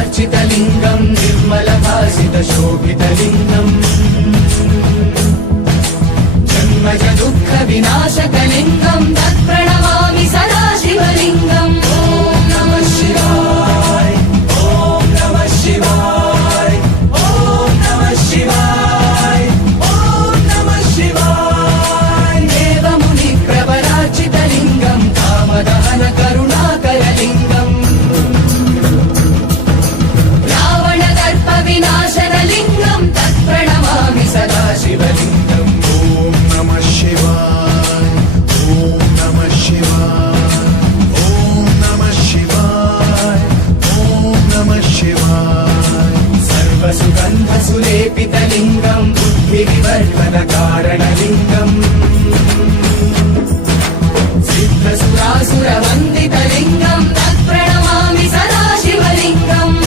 निर्मलभाषितलिङ्गम् निर्मलभाषितशोभितलिङ्गम् जन्मज दुःखविनाशकलिङ्गम् तत्प्रणमामि सदा शिवलिङ्गम् ॐ नमः शिवाय ॐ नमः शिवाय ॐ नमः शिवाय ॐ नमः शिवाय देवमुनिप्रवराचितलिङ्गम् कामदहन करुणाकरलिङ्गम् रावणदर्पविनाशनलिङ्गम् तत्प्रणमामि सदा शिवलिङ्गम् सुगन्धसुलेपितलिङ्गम् बुद्धिविवर्धनकारणलिङ्गम्